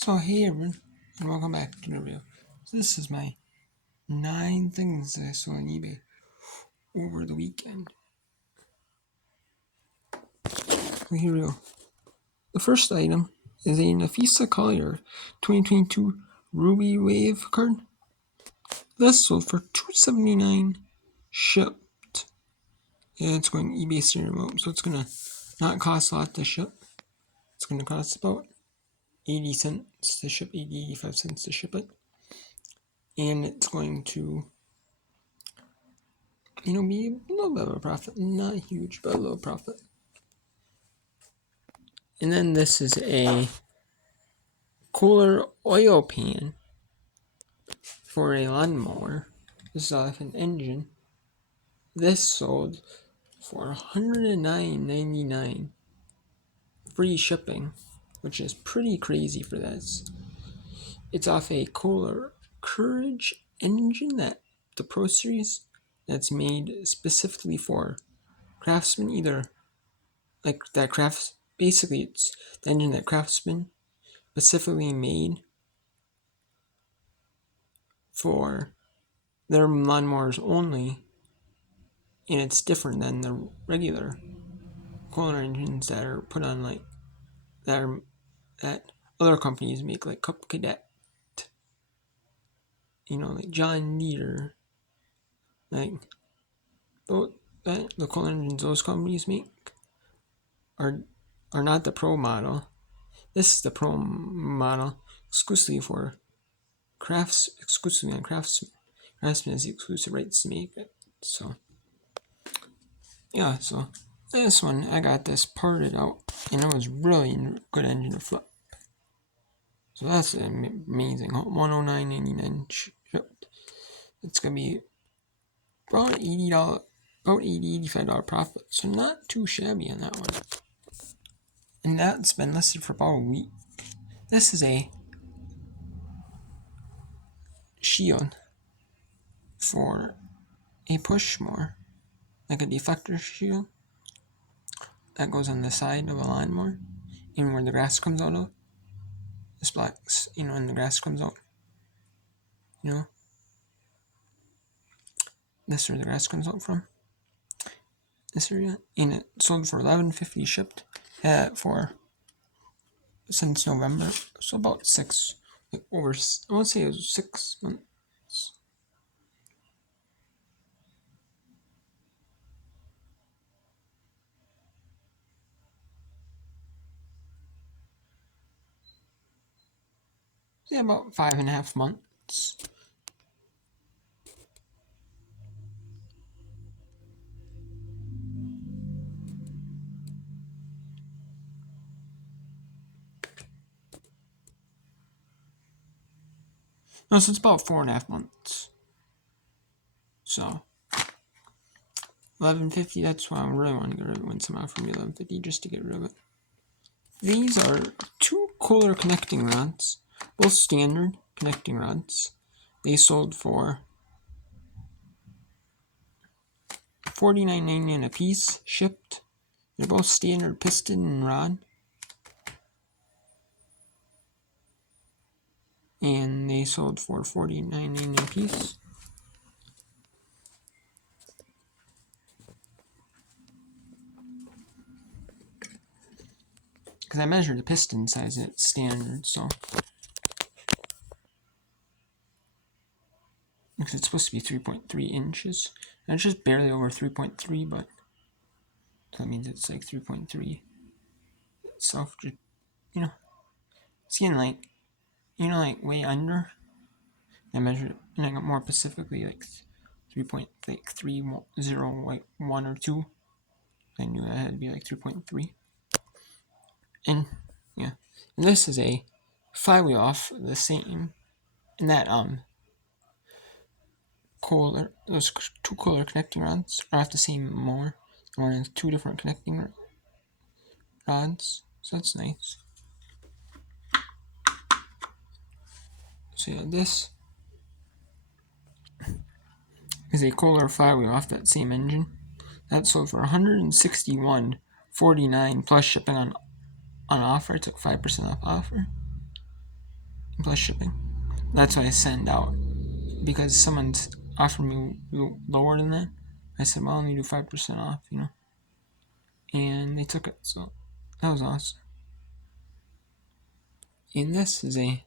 So hey everyone, and welcome back to the review. So this is my 9 things that I saw on eBay over the weekend. So here we go. The first item is a Nafisa Collier 2022 Ruby Wave card. This sold for $279 shipped. And it's going eBay serial remote, so it's gonna not cost a lot to ship. It's gonna cost about 80 cents to ship, 85 cents to ship it. And it's going to be a little bit of a profit. Not huge, but a little profit. And then this is a Kohler oil pan for a lawnmower. This is off an engine. This sold for $109.99 free shipping, which is pretty crazy for this. It's off a Kohler Courage engine, that the Pro Series, that's made specifically for Craftsman, either like that crafts. Basically, it's the engine that Craftsman specifically made for their lawnmowers only, and it's different than the regular Kohler engines that are put on that other companies make, like Cub Cadet, like John Deere, like the Kohler engines those companies make are not the Pro model. This is the Pro model exclusively on Craftsman. Craftsman has the exclusive rights to make it. So yeah, so this one I got this parted out, and it was really good engine to flip. So that's amazing. $109.99 shipped. It's gonna be about $80, about $85 profit. So not too shabby on that one. And that's been listed for about a week. This is a shield for a push mower, like a deflector shield that goes on the side of a lawnmower, and where the grass comes out of. This black, and the grass comes out. This is where the grass comes out from. This area, and it sold for $11.50 shipped. Since November, so about I want to say it was 6 months. Yeah, about 5.5 months. No, so it's about 4.5 months. So $11.50. That's why I really want to get rid of it. When someone offered me $11.50 just to get rid of it. These are 2 Kohler connecting rods, both standard connecting rods. They sold for $49.99 a piece, shipped. They're both standard piston and rod. And they sold for $49.99 a piece. Because I measured the piston size at standard, so because it's supposed to be 3.3 inches. And it's just barely over 3.3, but so that means it's like 3.3 itself. It's getting like way under. I measured it, and I got more specifically like 3.301 or 2. I knew I had to be like 3.3. And yeah, and this is a flywheel off the same, and that those 2 Kohler connecting rods are off the same mower. One has 2 different connecting rods, so that's nice. So yeah, this is a Kohler flywheel off that same engine. That sold for $161.49 plus shipping on offer. I took 5% off offer. plus shipping. That's why I send out, because someone's offered me lower than that. I said, well, let me do 5% off, and they took it, so that was awesome. And this is a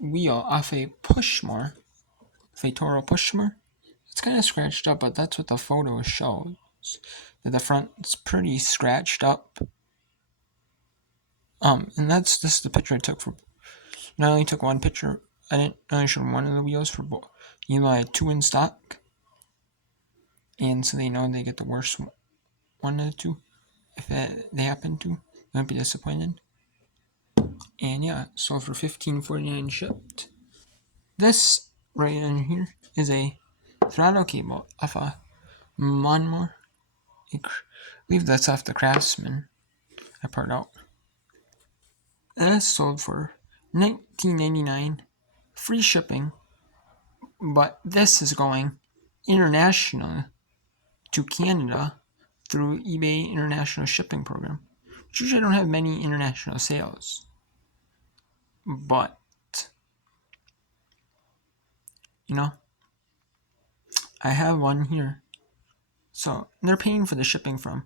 wheel off a Pushmore, a Toro Pushmore. It's kind of scratched up, but that's what the photo shows. That the front's pretty scratched up. And this is the picture I took for. Not only took one picture, I didn't only show one of the wheels for both. I had 2 in stock, and so they know they get the worst one of the 2. If they happen to, they won't be disappointed. And yeah, sold for $15.49 shipped. This right in here is a throttle cable off a lawnmower. I believe that's off the Craftsman. I part out. That is sold for $19.99, free shipping. But this is going international to Canada through eBay International Shipping Program. Which usually I don't have many international sales. But, I have one here. So they're paying for the shipping from.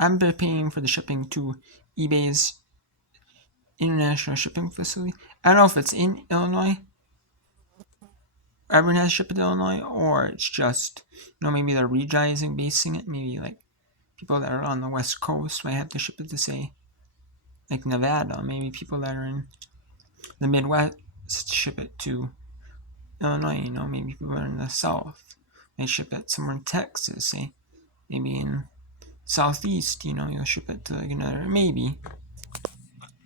I'm paying for the shipping to eBay's international shipping facility. I don't know if it's in Illinois. Everyone has shipped to Illinois, or it's just, maybe they're basing it. Maybe like people that are on the West Coast might have to ship it to, say, like Nevada. Maybe people that are in the Midwest ship it to Illinois. Maybe people that are in the South may ship it somewhere in Texas. Say, maybe in Southeast. You'll ship it to like another, maybe.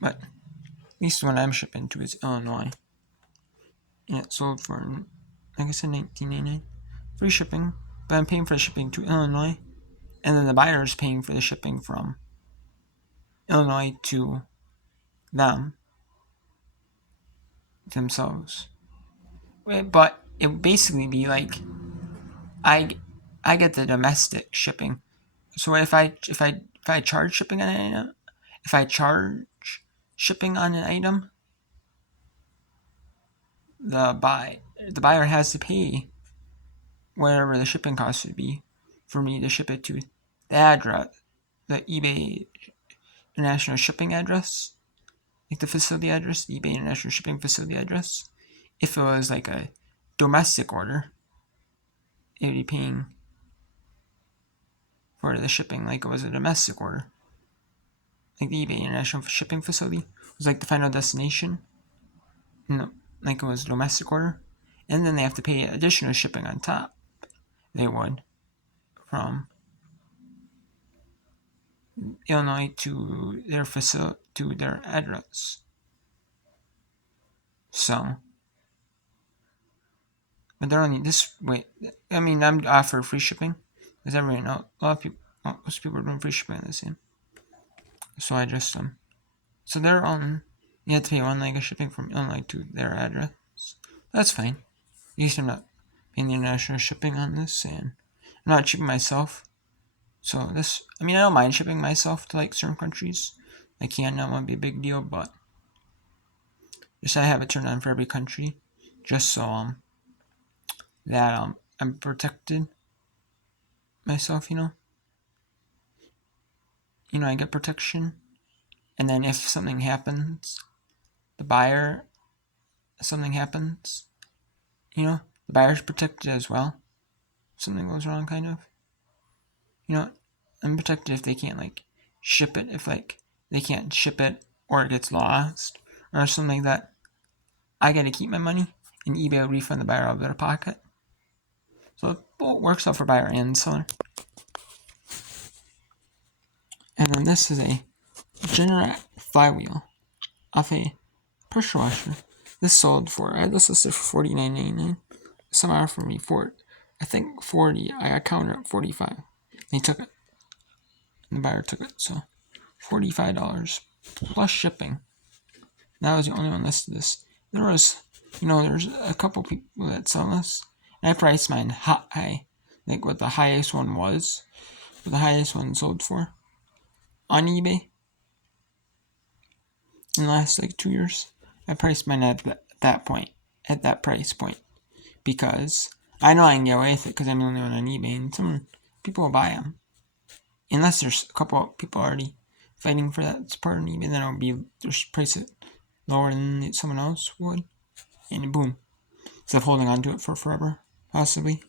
But at least what I'm shipping to is Illinois. And it sold for, like I said, $19.99. Free shipping. But I'm paying for the shipping to Illinois. And then the buyer is paying for the shipping from Illinois to themselves. But it would basically be like I get the domestic shipping. So if I charge shipping on an item, the buyer has to pay whatever the shipping cost would be for me to ship it to the address, the eBay International Shipping address, like the facility address, the eBay International Shipping facility address. If it was like a domestic order, it would be paying for the shipping like it was a domestic order. Like the eBay International Shipping facility was like the final destination, like it was a domestic order. And then they have to pay additional shipping on top. They would, from Illinois to their facility, to their address. So, but they're only this way. I mean, I'm offered free shipping, because everyone know most people are doing free shipping the same. So I just so they're on. You have to pay one leg of shipping from Illinois to their address. That's fine. At least I'm not paying the international shipping on this, and I'm not shipping myself. So this, I don't mind shipping myself to like certain countries. Like Canada won't be a big deal, but just I have it turned on for every country, just so that I'm protected myself. I get protection, and then if something happens, the buyer's protected as well. If something goes wrong, kind of. I'm protected if they can't like ship it, if like they can't ship it or it gets lost or something like that. I gotta keep my money, and eBay will refund the buyer out of their pocket. So it both works out for buyer and seller. And then this is a Generac flywheel off a pressure washer. This sold for, this listed for $49.99. Some offered me for, I think 40. I got counted at 45. They took it. And the buyer took it. So $45 plus shipping. That was the only one listed this. There was, there's a couple people that sell this. And I priced mine high. Like what the highest one was. What the highest one sold for on eBay. in the last like 2 years. I priced mine at that price point, because I know I can get away with it because I'm the only one on eBay, and some people will buy them. Unless there's a couple of people already fighting for that part on eBay, then I'll be just price it lower than someone else would, and boom. Instead of holding on to it for forever, possibly,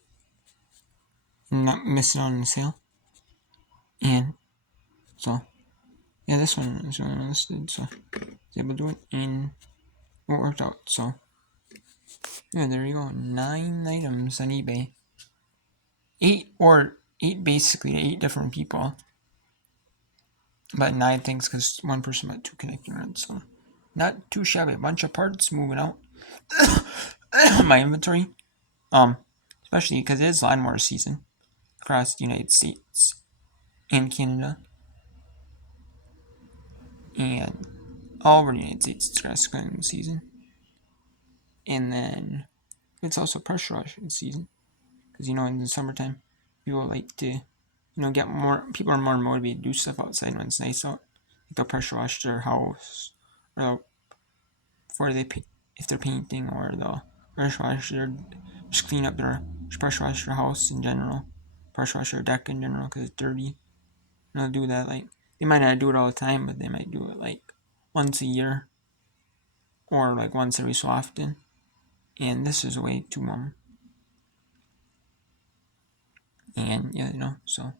and not missing out on the sale. And so, yeah, this one is only listed, so I was able to do it, and it worked out. So, yeah, there you go. 9 items on eBay. 8 basically to 8 different people. But 9 things because one person bought 2 connecting rods, so not too shabby. A bunch of parts moving out my inventory. Especially because it is lawnmower season across the United States and Canada. And all over the United States, it's grass cutting season. And then it's also pressure washing season. Because, in the summertime, people like to, get more, people are more motivated to do stuff outside when it's nice out. Like they'll pressure wash their house, or if they're painting, or they'll pressure wash just clean up just pressure wash their house in general. Pressure wash their deck in general because it's dirty. They'll do that, they might not do it all the time, but they might do it once a year, or once every so often. And this is a way to and yeah, so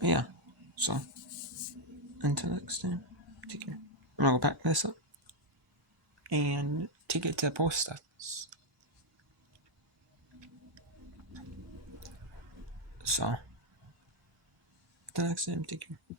yeah, so until next time, take care. I'm gonna go pack this up and take it to the post office. So until next time, take care.